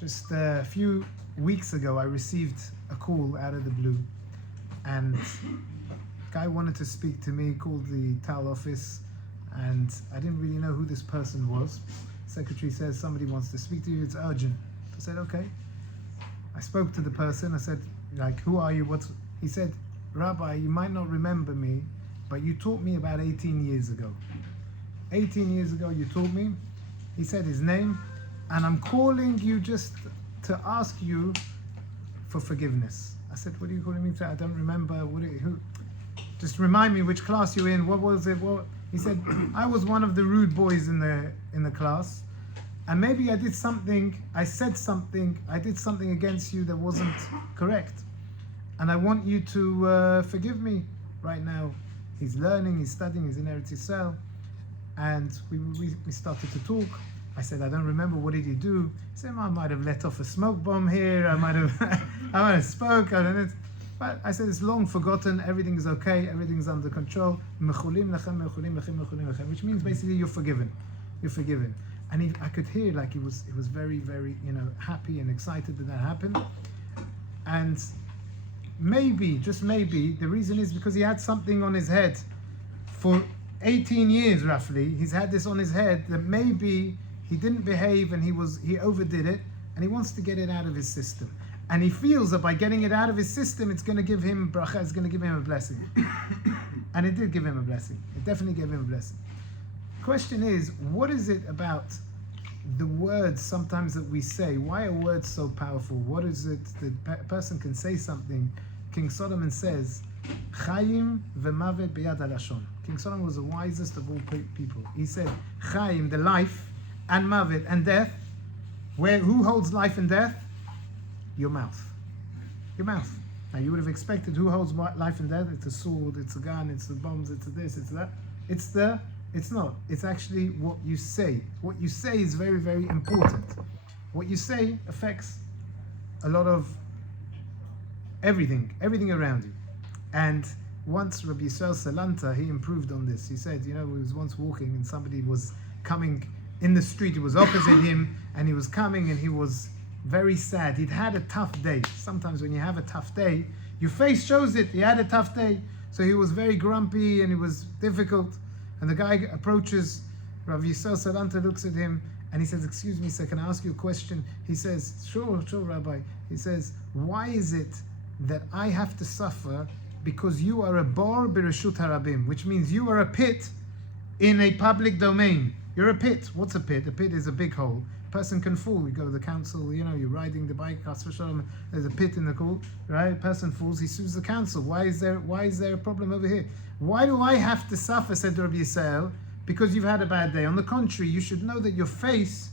Just a few weeks ago, I received a call out of the blue, and a guy wanted to speak to me, called the Tawil office, and I didn't really know who this person was. Secretary says, somebody wants to speak to you, it's urgent. I said, okay. I spoke to the person, I said, like, who are you? He said, Rabbi, you might not remember me, but you taught me about 18 years ago. 18 years ago you taught me. He said his name, and I'm calling you just to ask you for forgiveness. I said, what are you calling me to? I don't remember. Who? Just remind me which class you're in. What was it? What? He said, I was one of the rude boys in the class, and maybe I did something, I said something, I did something against you that wasn't correct. And I want you to forgive me right now. He's learning, he's studying, he's in Eretz Yisrael. And we started to talk. I said, I don't remember, what did he do? He said, I might have let off a smoke bomb here, I might have spoke, I don't know. But I said, it's long forgotten, everything is okay, everything's under control. Mechulim lechem, mechulim lechem, mechulim lechem, which means basically you're forgiven. You're forgiven. And I could hear like he was very, very, happy and excited that happened. And maybe, just maybe, the reason is because he had something on his head for 18 years roughly. He's had this on his head that maybe he didn't behave and he overdid it, and he wants to get it out of his system. And he feels that by getting it out of his system, it's going to give him bracha, it's going to give him a blessing. And it did give him a blessing. It definitely gave him a blessing. Question is, what is it about the words sometimes that we say? Why are words so powerful? What is it that a person can say something? King Solomon says, Chaim v'mavet b'yad halashon. King Solomon was the wisest of all people. He said, Chaim, the life, and mavet, and death. Who holds life and death? Your mouth. Your mouth. Now you would have expected, who holds life and death? It's a sword, it's a gun, it's the bombs, it's this, it's that. It's not. It's actually what you say. What you say is very, very important. What you say affects a lot of everything around you. And once Rabbi Tawil, he improved on this. He said, he was once walking and somebody was coming in the street. It was opposite him, and he was coming and he was very sad. He'd had a tough day. Sometimes when you have a tough day, your face shows it. He had a tough day. So he was very grumpy and it was difficult. And the guy approaches, Rabbi Tawil looks at him and he says, excuse me, sir, can I ask you a question? He says, sure, Rabbi. He says, why is it that I have to suffer because you are a bar b'reshut harabim, which means you are a pit in a public domain. You're a pit. What's a pit? A pit is a big hole. A person can fall. You go to the council, you're riding the bike, there's a pit in the pool, right? A person falls, he sues the council. Why is there a problem over here? Why do I have to suffer, said Rabbi Yisrael, because you've had a bad day? On the contrary, you should know that your face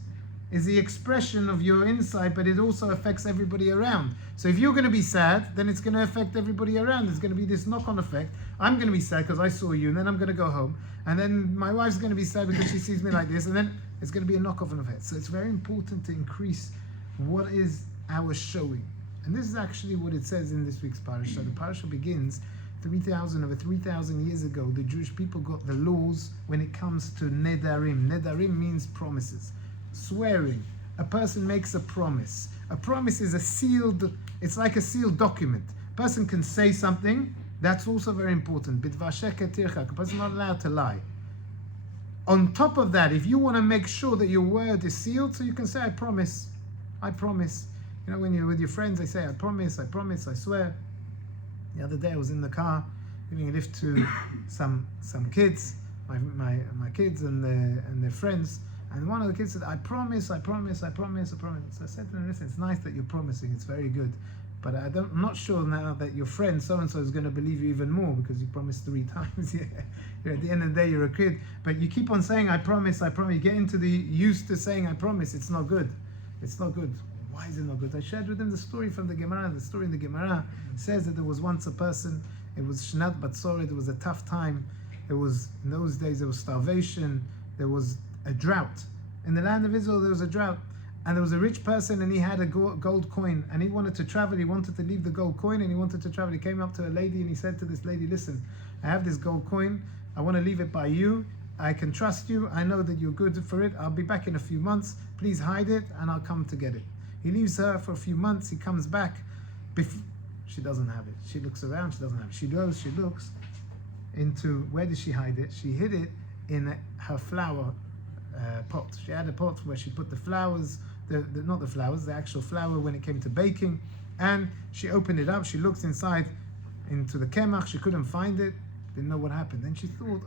is the expression of your inside, but it also affects everybody around. So if you're going to be sad, then it's going to affect everybody around. There's going to be this knock-on effect. I'm going to be sad because I saw you, and then I'm going to go home, and then my wife's going to be sad because she sees me like this, and then it's going to be a knock-on effect. So it's very important to increase what is our showing. And this is actually what it says in this week's parasha. The parasha begins over 3,000 years ago. The Jewish people got the laws when it comes to nedarim. Nedarim means promises. Swearing. A person makes a promise. A promise is it's like a sealed document. A person can say something, that's also very important. A person is not allowed to lie. On top of that, if you want to make sure that your word is sealed, so you can say, I promise. When you're with your friends, they say, I promise, I swear. The other day I was in the car giving a lift to some kids, my kids and their friends. And one of the kids said, I promise. So I said to them, listen, it's nice that you're promising, it's very good. But I'm not sure now that your friend so-and-so is going to believe you even more because you promised 3 times. At the end of the day, you're a kid. But you keep on saying, I promise. You get into the used to saying, I promise. It's not good. Why is it not good? I shared with him the story from the Gemara. The story in the Gemara says that there was once a person, it was Shnat Batzoret, it was a tough time. In those days, there was starvation. There was a drought. In the land of Israel, there was a drought. And there was a rich person and he had a gold coin and he wanted to travel. He wanted to leave the gold coin and he wanted to travel. He came up to a lady and he said to this lady, listen, I have this gold coin. I want to leave it by you. I can trust you. I know that you're good for it. I'll be back in a few months. Please hide it and I'll come to get it. He leaves her for a few months. He comes back. She doesn't have it. She looks around. She doesn't have it. She goes. She looks into, where did she hide it? She hid it in her flower pot. She had a pot where she put the flowers, not the flowers, the actual flour when it came to baking. And she opened it up. She looked inside into the kemach. She couldn't find it. Didn't know what happened. Then she thought,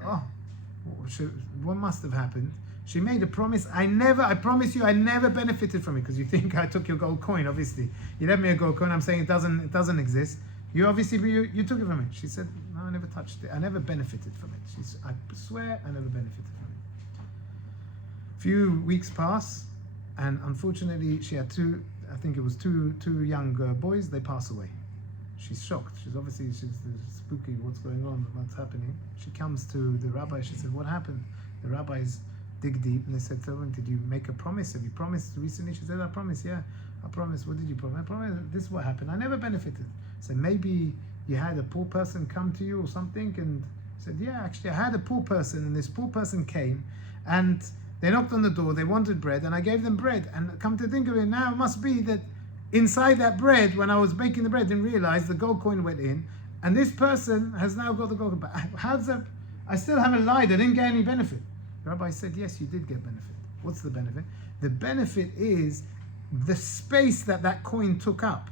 what must have happened? She made a promise. I promise you, I never benefited from it, because you think I took your gold coin. Obviously, you left me a gold coin. I'm saying it doesn't exist. You obviously you took it from me. She said, no, I never touched it. I never benefited from it. I swear I never benefited from it. A few weeks pass, and unfortunately, she had two young boys. They pass away. She's shocked. She's spooky. What's going on? What's happening? She comes to the rabbi. She said, what happened? The rabbis dig deep, and they said, tell him, did you make a promise? Have you promised recently? She said, I promised, yeah. I promised. What did you promise? I promised this is what happened. I never benefited. So maybe you had a poor person come to you or something, and said, yeah, actually I had a poor person, and this poor person came, and they knocked on the door, they wanted bread, and I gave them bread. And come to think of it, now it must be that inside that bread, when I was baking the bread, didn't realize the gold coin went in, and this person has now got the gold coin. But how's that? I still haven't lied. I didn't get any benefit. The rabbi said, yes, you did get benefit. What's the benefit? The benefit is the space that coin took up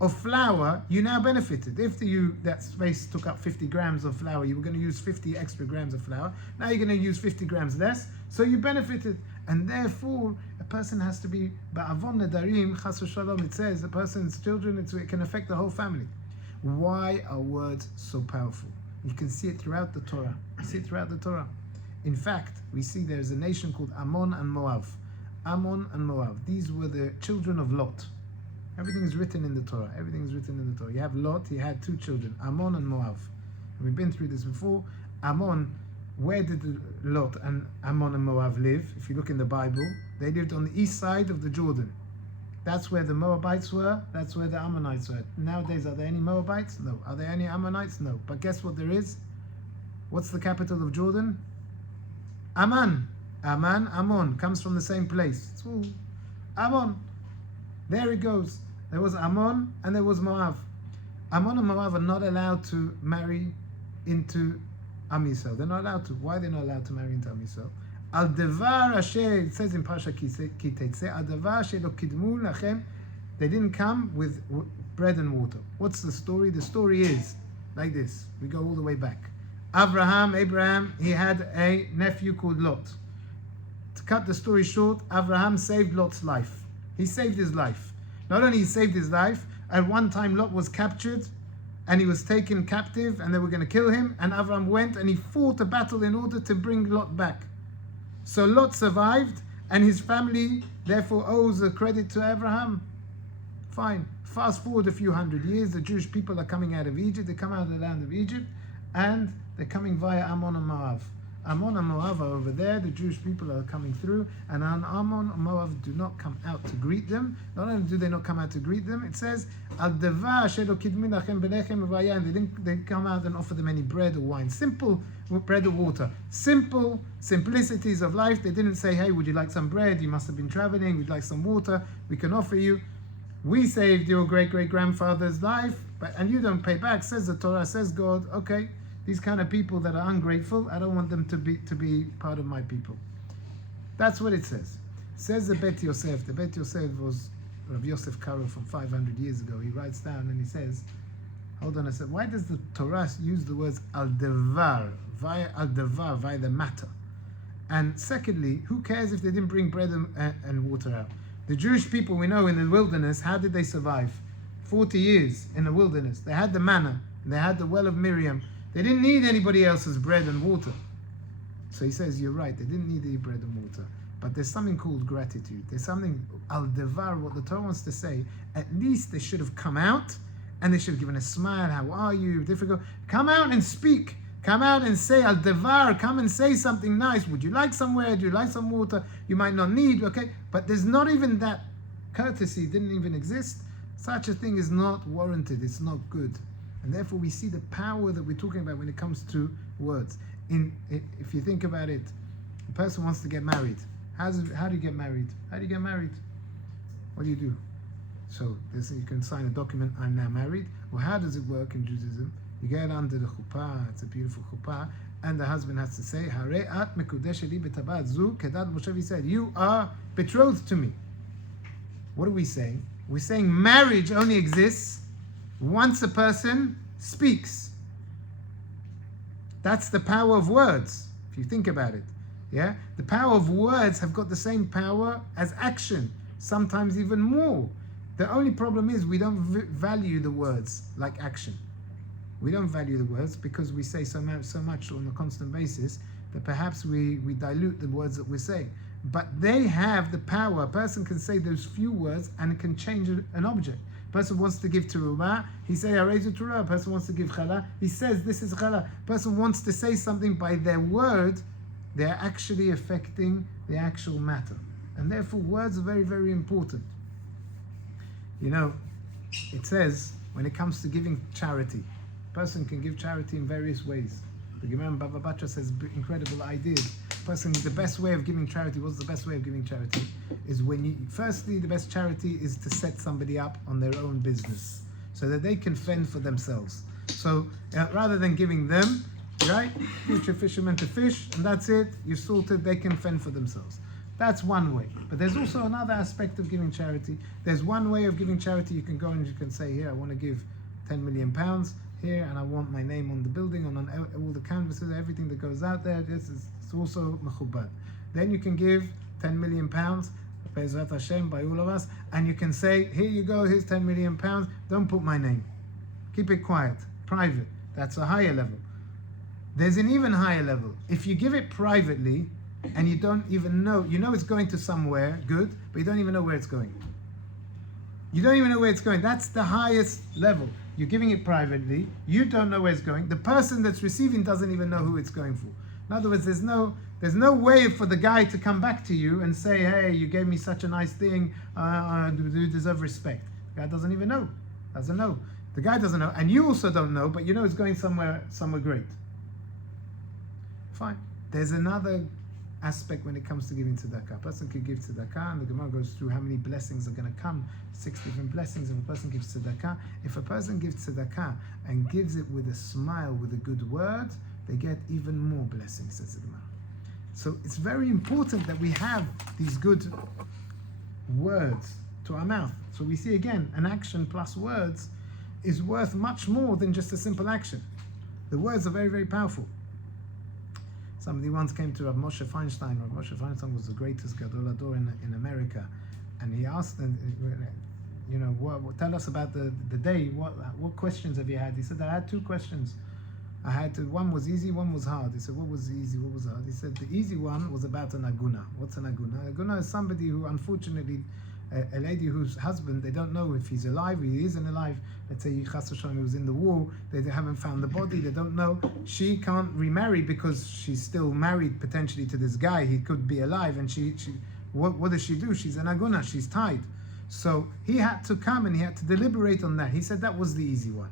of flour, you now benefited. If that space took up 50 grams of flour, you were going to use 50 extra grams of flour. Now you're going to use 50 grams less, so you benefited. And therefore, a person has to be ba'avon nedarim, chas v'shalom. It says a person's children, it can affect the whole family. Why are words so powerful? You can see it throughout the Torah. In fact, we see there's a nation called Ammon and Moab. Ammon and Moab. These were the children of Lot. Everything is written in the Torah. You have Lot, he had two children, Ammon and Moab. And we've been through this before. Ammon, where did Lot and Ammon and Moab live? If you look in the Bible, they lived on the east side of the Jordan. That's where the Moabites were. That's where the Ammonites were. Nowadays, are there any Moabites? No. Are there any Ammonites? No. But guess what there is? What's the capital of Jordan? Amman. Ammon comes from the same place. It's all Ammon. There it goes. There was Ammon and there was Moab. Ammon and Moab are not allowed to marry into Am Yisrael. They're not allowed to. Why they're not allowed to marry into Am Yisrael? Al devar asher, it says in Parsha Ki Tetzeh, al devar asher lo kidmu lachem. They didn't come with bread and water. What's the story? The story is like this. We go all the way back. Abraham, he had a nephew called Lot. To cut the story short, Abraham saved Lot's life. He saved his life. Not only he saved his life, at one time Lot was captured and he was taken captive and they were going to kill him, and Abraham went and he fought a battle in order to bring Lot back. So Lot survived, and his family therefore owes a credit to Abraham. Fine. Fast forward a few hundred years, the Jewish people are coming out of Egypt. They come out of the land of Egypt, and they're coming via Ammon and Moab. Ammon and Moab are over there. The Jewish people are coming through, and Ammon and Moab do not come out to greet them. Not only do they not come out to greet them, it says, Al devar asher lo kidmu lachem belechem v'vayayin. They didn't come out and offer them any bread or wine. Simple bread or water. Simple simplicities of life. They didn't say, hey, would you like some bread? You must have been traveling. We'd like some water. We can offer you. We saved your great-great-grandfather's life, and you don't pay back, says the Torah, says God. Okay, these kind of people that are ungrateful, I don't want them to be part of my people. That's what it says. Says the Bet Yosef. The Bet Yosef was Rabbi Yosef Karo from 500 years ago. He writes down and he says, hold on a second, why does the Torah use the words al-devar, via the matter? And secondly, who cares if they didn't bring bread and water out? The Jewish people, we know, in the wilderness, how did they survive? 40 years in the wilderness. They had the manna, they had the well of Miriam. They didn't need anybody else's bread and water. So he says, you're right, they didn't need any bread and water. But there's something called gratitude. There's something, al-devar, what the Torah wants to say. At least they should have come out, and they should have given a smile. How are you? Difficult. Come out and speak. Come out and say, al-devar, come and say something nice. Would you like somewhere? Do you like some water? You might not need, okay? But there's not even that courtesy, didn't even exist. Such a thing is not warranted. It's not good. And therefore we see the power that we're talking about when it comes to words. If you think about it, a person wants to get married. How do you get married? How do you get married? What do you do? So you can sign a document, I'm now married. Well, how does it work in Judaism? You get under the chuppah, it's a beautiful chuppah, and the husband has to say, Hare'at mekudesh li b'tabat zu kedat Moshe said, you are betrothed to me. What are we saying? We're saying marriage only exists once a person speaks. That's the power of words, if you think about it. Yeah? The power of words have got the same power as action, sometimes even more. The only problem is we don't value the words like action. We don't value the words because we say so much on a constant basis that perhaps we dilute the words that we're saying. But they have the power. A person can say those few words and it can change an object. A person wants to give terumah, he says, Arezu terumah. A person wants to give challah, he says, this is challah. A person wants to say something by their word, they're actually affecting the actual matter. And therefore, words are very, very important. You know, it says, when it comes to giving charity, a person can give charity in various ways. The Gemara in Bava Batra says incredible ideas. The best way of giving charity, what's the best way of giving charity? Is firstly, the best charity is to set somebody up on their own business so that they can fend for themselves. So rather than giving them, right, teach a fisherman to fish and that's it, you've sorted, they can fend for themselves. That's one way. But there's also another aspect of giving charity. There's one way of giving charity. You can go and you can say, here, I want to give 10 million pounds here, and I want my name on the building, on all the canvases, everything that goes out there. It's also mechubad. Then you can give 10 million pounds, Be'ezrat Hashem, by all of us, and you can say, here you go, here's 10 million pounds. Don't put my name. Keep it quiet, private. That's a higher level. There's an even higher level. If you give it privately, and you don't even know, you know it's going to somewhere good, but you don't even know where it's going. You don't even know where it's going. That's the highest level. You're giving it privately, you don't know where it's going. The person that's receiving doesn't even know who it's going for. In other words, there's no way for the guy to come back to you and say, hey, you gave me such a nice thing, you deserve respect. The guy doesn't even know. Doesn't know. The guy doesn't know, and you also don't know, but you know it's going somewhere great. Fine. There's another aspect when it comes to giving tzedakah. A person could give tzedakah, and the Gemara goes through how many blessings are going to come. 6 different blessings if a person gives tzedakah. If a person gives tzedakah and gives it with a smile, with a good word, they get even more blessings, says the Gemara. So it's very important that we have these good words to our mouth. So we see again, an action plus words is worth much more than just a simple action. The words are very, very powerful. Somebody once came to Rav Moshe Feinstein. Rav Moshe Feinstein was the greatest Gadol Hador in America, and he asked them, you know, tell us about the day. What questions have you had? He said, I had 2 questions. One was easy, one was hard. He said, what was easy, what was hard? He said, the easy one was about an aguna. What's an aguna? Aguna is somebody who, unfortunately, a lady whose husband, they don't know if he's alive, he isn't alive. Let's say he was in the war, they haven't found the body, they don't know. She can't remarry because she's still married potentially to this guy. He could be alive, and what does she do? She's an aguna, she's tied. So he had to come and he had to deliberate on that. He said that was the easy one.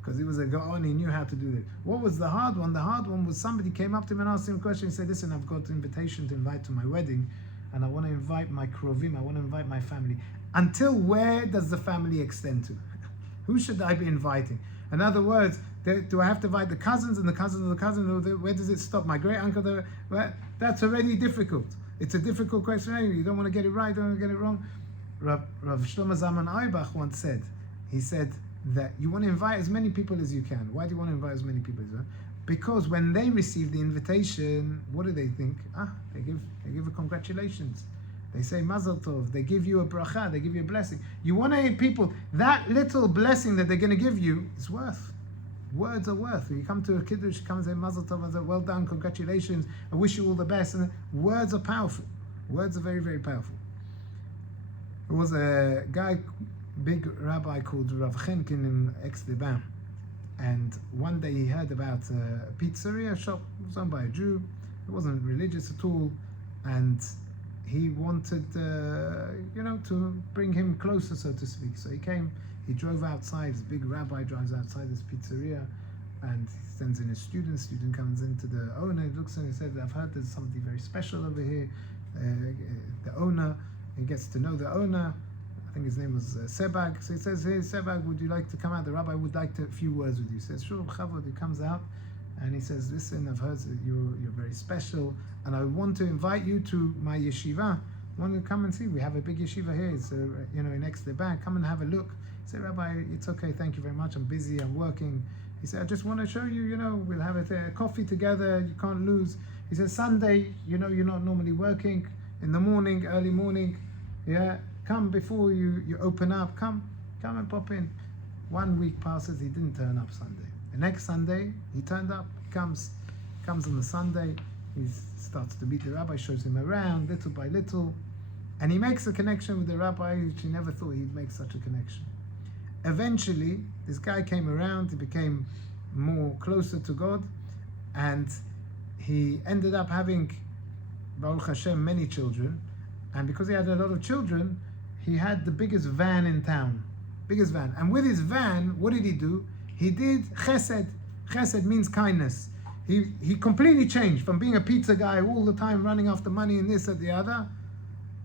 Because he was a Gaon, he knew how to do it. What was the hard one? The hard one was somebody came up to him and asked him a question. He said, listen, I've got an invitation to invite to my wedding, and I want to invite my krovim, I want to invite my family. Until where does the family extend to? Who should I be inviting? In other words, do I have to invite the cousins and the cousins of the cousins? Where does it stop? My great uncle? That's already difficult. It's a difficult question. You don't want to get it right, don't want to get it wrong. Rav Shlomo Zalman Auerbach once said, he said that you want to invite as many people as you can. Why do you want to invite as many people as you can? Because when they receive the invitation, what do they think? They give a congratulations. They say Mazel Tov. They give you a bracha. They give you a blessing. You want to hear people, that little blessing that they're going to give you is worth. Words are worth. You come to a kiddush, come and say Mazel Tov, and say, well done, congratulations, I wish you all the best. And words are powerful. Words are very, very powerful. There was a guy, big rabbi called Rav Chenkin in Aix-les-Bains. And one day he heard about a pizzeria shop, it was owned by a Jew. It wasn't religious at all, and he wanted, to bring him closer, so to speak. So he drove outside. This big rabbi drives outside this pizzeria, and he sends in a student. Student comes into the owner, he looks and he says, "I've heard there's something very special over here." The owner, he gets to know the owner. think his name was Sebag. So he says, hey Sebag, would you like to come out? The rabbi would like to a few words with you. He says, sure, Chavod. He comes out and he says, listen, I've heard that you're very special, and I want to invite you to my yeshiva. I want to come and see. We have a big yeshiva here. It's in Exleban. Come and have a look. He said, Rabbi, it's okay. Thank you very much. I'm busy. I'm working. He said, I just want to show you. We'll have a coffee together. You can't lose. He said, Sunday, you're not normally working. In the morning, early morning, yeah. Come before you open up. Come and pop in. 1 week passes. He didn't turn up Sunday. The next Sunday, he turned up. Comes on the Sunday. He starts to meet the rabbi. Shows him around little by little. And he makes a connection with the rabbi, which he never thought he'd make such a connection. Eventually, this guy came around, he became more closer to God, and he ended up having, Baruch Hashem, many children. And because he had a lot of children, he had the biggest van in town. Biggest van. And with his van, what did he do? He did chesed. Chesed means kindness. He completely changed from being a pizza guy all the time running after money and this and the other,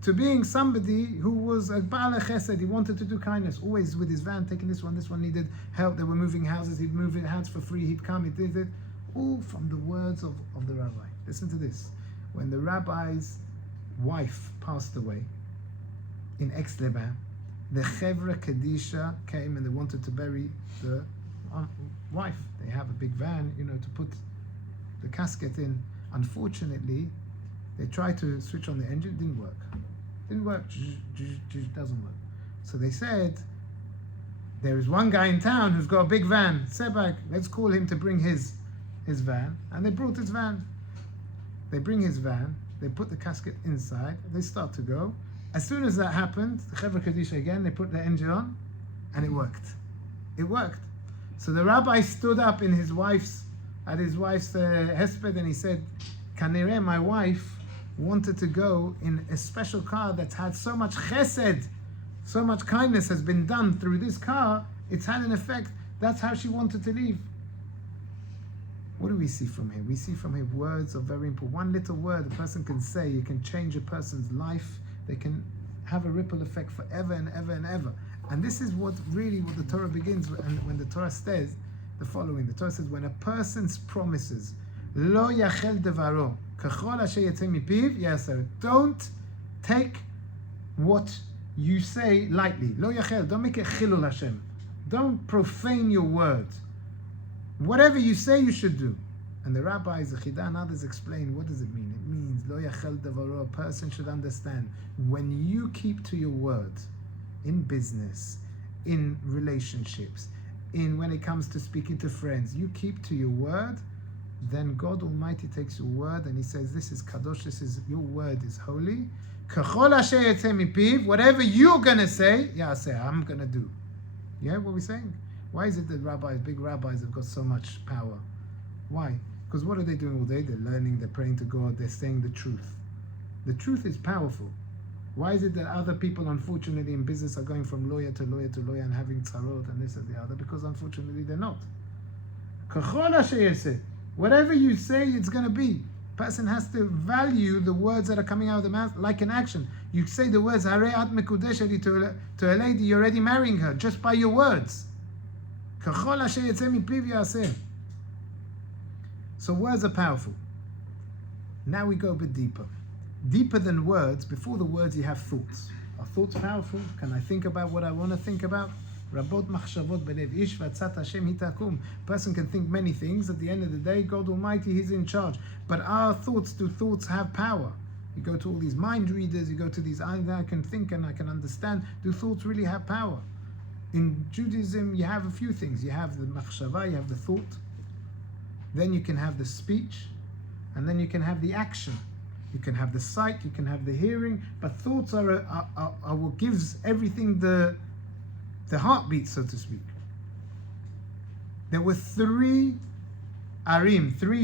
to being somebody who was a Baal Chesed. He wanted to do kindness, always with his van, taking this one needed help, they were moving houses, he'd move it, house for free, he'd come, he did it, all from the words of the rabbi. Listen to this. When the rabbi's wife passed away in Exleban, the Chevra Kedisha came and they wanted to bury the wife. They have a big van, to put the casket in. Unfortunately, they tried to switch on the engine, didn't work. Doesn't work. So they said, there is one guy in town who's got a big van, Sebag, let's call him to bring his van. And they brought his van. They bring his van, they put the casket inside, they start to go. As soon as that happened, the Chevra Kadisha again, they put the engine on, and it worked. It worked. So the rabbi stood up in his wife's hesped, and he said, Kanireh, my wife wanted to go in a special car that's had so much chesed, so much kindness has been done through this car, it's had an effect. That's how she wanted to leave. What do we see from here? We see from here words are very important. One little word a person can say, it can change a person's life. They can have a ripple effect forever and ever and ever. And this is what the Torah begins with. And when the Torah says the following, the Torah says, when a person's promises, Lo yachel devaro, kachol asher yetzeh mipiv yaser. Don't take what you say lightly. Lo yachel, don't make it chilul Hashem. Don't profane your word. Whatever you say, you should do. And the rabbis, the Chidah, and others explain, what does it mean? It means, Lo yachel devaro, a person should understand, when you keep to your word, in business, in relationships, when it comes to speaking to friends, you keep to your word, then God Almighty takes your word and He says, this is kadosh, your word is holy. Kachol asher yetzeh mipiv, whatever you're going to say, I'm going to do. Yeah, what we're saying? Why is it that big rabbis have got so much power? Why? Because what are they doing all day? They're learning, they're praying to God, they're saying the truth. The truth is powerful. Why is it that other people, unfortunately, in business are going from lawyer to lawyer to lawyer and having tzarot and this and the other? Because unfortunately they're not. Kachol asher yetzeh. Whatever you say, it's going to be. Person has to value the words that are coming out of the mouth like an action. You say the words Harei at mekudesheli to a lady, you're already marrying her just by your words. Kachol asher yetzeh mipiv yaseh. So words are powerful. Now we go a bit deeper. Deeper than words, before the words you have thoughts. Are thoughts powerful? Can I think about what I want to think about? Rabot machshavot belev ish v'atzat Hashem hitakum. Person can think many things. At the end of the day, God Almighty, He's in charge. But our thoughts, do thoughts have power? You go to all these mind readers, you go to these, I can think and I can understand. Do thoughts really have power? In Judaism, you have a few things. You have the machshava, you have the thought. Then you can have the speech. And then you can have the action. You can have the sight, you can have the hearing. But thoughts are what gives everything the heartbeat, so to speak. There were 3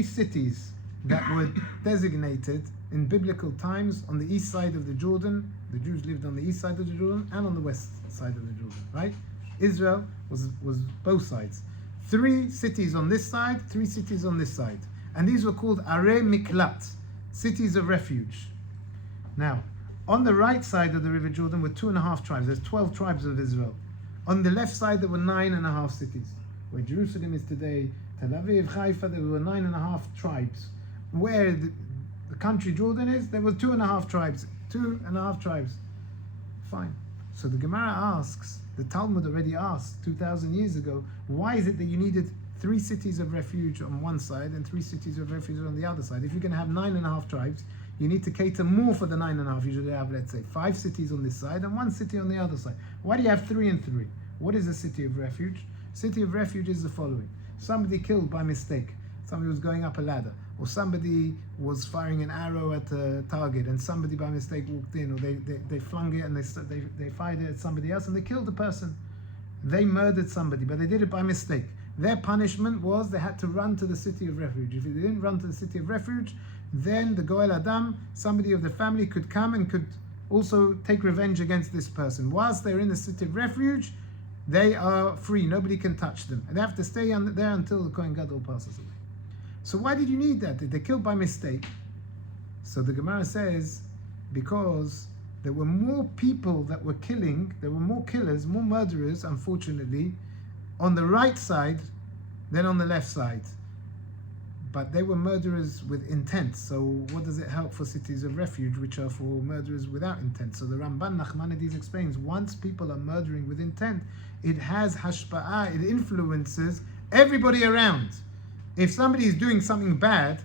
cities that were designated in biblical times on the east side of the Jordan. The Jews lived on the east side of the Jordan and on the west side of the Jordan, right? Israel was both sides. 3 cities on this side, 3 cities on this side. And these were called Arei Miklat, cities of refuge. Now, On the right side of the River Jordan were 2.5 tribes. There's 12 tribes of Israel. On the left side there were 9.5 cities. Where Jerusalem is today, Tel Aviv, Haifa, there were 9.5 tribes. Where the country Jordan is, there were 2.5 tribes. 2.5 tribes. Fine. So the Gemara asks, the Talmud already asked 2,000 years ago, why is it that you needed 3 cities of refuge on one side and 3 cities of refuge on the other side? If you're going to have 9.5 tribes, you need to cater more for the 9.5. You should have, let's say, 5 cities on this side and 1 city on the other side. Why do you have 3 and 3? What is a city of refuge? City of refuge is the following. Somebody killed by mistake. Somebody was going up a ladder. Or somebody was firing an arrow at a target and somebody by mistake walked in, or they flung it and they fired it at somebody else and they killed the person. They murdered somebody, but they did it by mistake. Their punishment was they had to run to the city of refuge. If they didn't run to the city of refuge, then the Goel Adam, somebody of the family, could come and could also take revenge against this person. Whilst they're in the city of refuge, they are free. Nobody can touch them. And they have to stay there until the Kohen Gadol passes away. So why did you need that? Did they kill by mistake? So the Gemara says, because there were more people that were killing, there were more killers, more murderers, unfortunately, on the right side than on the left side. But they were murderers with intent. So what does it help for cities of refuge, which are for murderers without intent? So the Ramban Nachmanides explains, once people are murdering with intent, it has hashpa'ah, it influences everybody around. If somebody is doing something bad,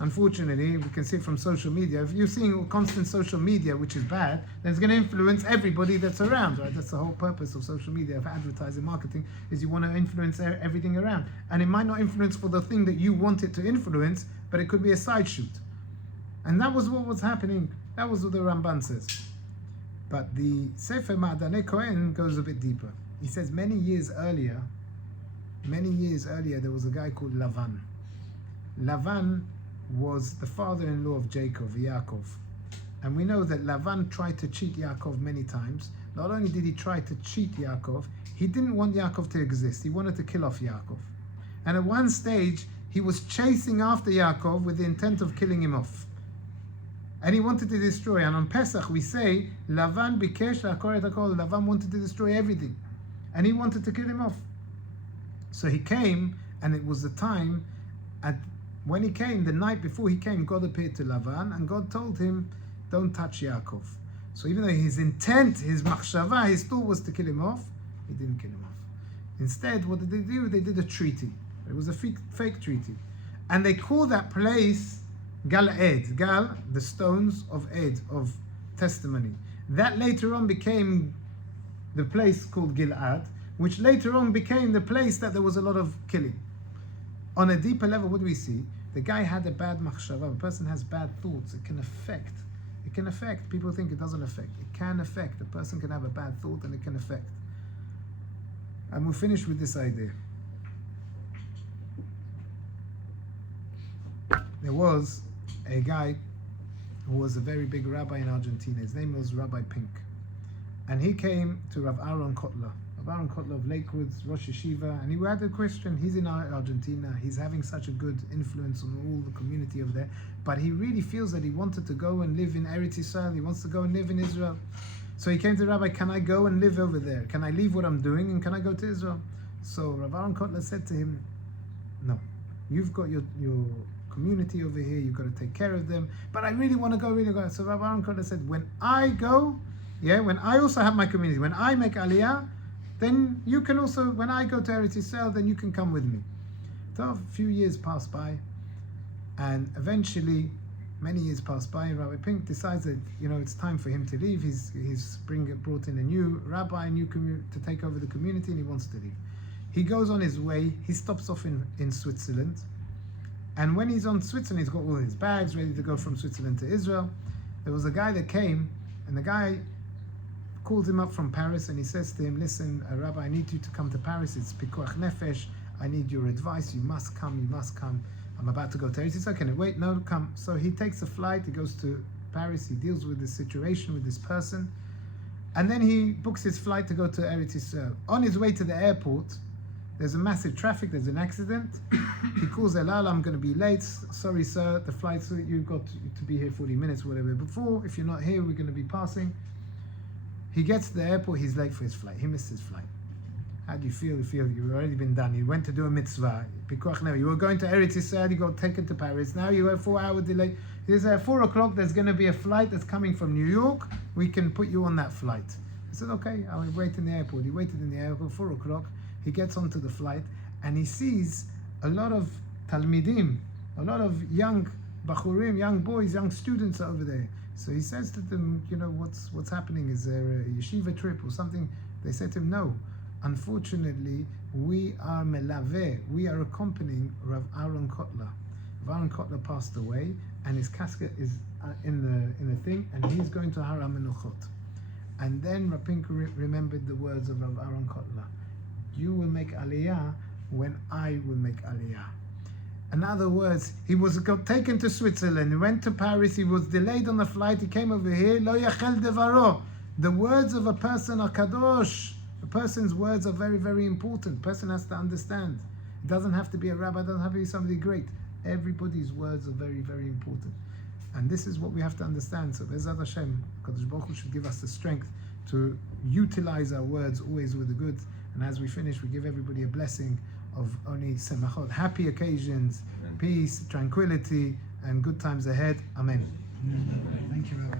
unfortunately, we can see it from social media. If you're seeing constant social media, which is bad, then it's going to influence everybody that's around, right? That's the whole purpose of social media, of advertising, marketing, is you want to influence everything around. And it might not influence for the thing that you want it to influence, but it could be a side shoot. And that was what was happening. That was what the Ramban says. But the Sefer Ma'adanei Kohen goes a bit deeper. He says many years earlier, there was a guy called Lavan. Lavan was the father-in-law of Jacob, Yaakov. And we know that Lavan tried to cheat Yaakov many times. Not only did he try to cheat Yaakov, he didn't want Yaakov to exist. He wanted to kill off Yaakov. And at one stage, he was chasing after Yaakov with the intent of killing him off. And he wanted to destroy. And on Pesach, we say, Lavan bikesh la'akor et hakol. Lavan wanted to destroy everything. And he wanted to kill him off. So he came, and it was the time, when he came, the night before he came, God appeared to Lavan, and God told him, don't touch Yaakov. So even though his intent, his machshava, his thought was to kill him off, he didn't kill him off. Instead, what did they do? They did a treaty. It was a fake treaty. And they called that place Gal Ed. Gal, the stones of Ed, of testimony. That later on became the place called Gil'ad, which later on became the place that there was a lot of killing. On a deeper level, what do we see? The guy had a bad machshava. A person has bad thoughts. It can affect. People think it doesn't affect. It can affect. A person can have a bad thought and it can affect. And we'll finish with this idea. There was a guy who was a very big rabbi in Argentina. His name was Rabbi Pink. And he came to Rav Aaron Kotler. Rav Aaron Kotler of Lakewoods, Rosh Yeshiva, and he had a question. He's in Argentina. He's having such a good influence on all the community over there. But he really feels that he wanted to go and live in Eretz Yisrael. He wants to go and live in Israel. So he came to Rabbi, can I go and live over there? Can I leave what I'm doing and can I go to Israel? So Rav Aaron Kotler said to him, no, you've got your community over here. You've got to take care of them. But I really want to go, So Rav Aaron Kotler said, when I go, when I also have my community, when I make Aliyah, then you can also, when I go to Eretz Yisrael, then you can come with me. So a few years passed by, and eventually, many years passed by, and Rabbi Pink decides that, it's time for him to leave. He's brought in a new rabbi, to take over the community, and he wants to leave. He goes on his way, he stops off in Switzerland, and when he's on Switzerland, he's got all his bags ready to go from Switzerland to Israel. There was a guy that came, and the guy called him up from Paris, and he says to him, listen, Rabbi, I need you to come to Paris. It's Pikuach Nefesh. I need your advice. You must come. I'm about to go to Eretz Yisrael. Can I wait? No, come. So he takes a flight. He goes to Paris. He deals with this situation with this person. And then he books his flight to go to Eretz Yisrael. On his way to the airport, There's a massive traffic, there's an accident. He calls El Al, I'm going to be late. Sorry, sir, the flight, you've got to be here 40 minutes, whatever. Before, if you're not here, we're going to be passing. He gets to the airport, he's late for his flight. He missed his flight. How do you feel? You've already been done. You went to do a mitzvah. You were going to Eretz Yisrael, you got taken to Paris. Now you have a 4-hour delay. There's at 4 o'clock, there's going to be a flight that's coming from New York. We can put you on that flight. I said, okay, I'll wait in the airport. He waited in the airport, 4 o'clock. He gets onto the flight and he sees a lot of talmidim, a lot of young bachurim, young boys, young students over there. So he says to them, what's happening? Is there a yeshiva trip or something? They said to him, no. Unfortunately, we are melaveh, we are accompanying Rav Aaron Kotler. Rav Aaron Kotler passed away, and his casket is in the thing, and he's going to Har HaMenuchot. And then Rav Pinker remembered the words of Rav Aaron Kotler. You will make aliyah when I will make aliyah. In other words, he got taken to Switzerland, he went to Paris, he was delayed on the flight, he came over here, lo yachel devaro. The words of a person are kadosh. A person's words are very, very important. A person has to understand. It doesn't have to be a rabbi, it doesn't have to be somebody great. Everybody's words are very, very important. And this is what we have to understand. So Be'ezrat Hashem, Kadosh Baruch Hu should give us the strength to utilize our words always with the good. And as we finish, we give everybody a blessing of only semachot, happy occasions, peace, tranquility, and good times ahead. Amen. Thank you, Rabbi.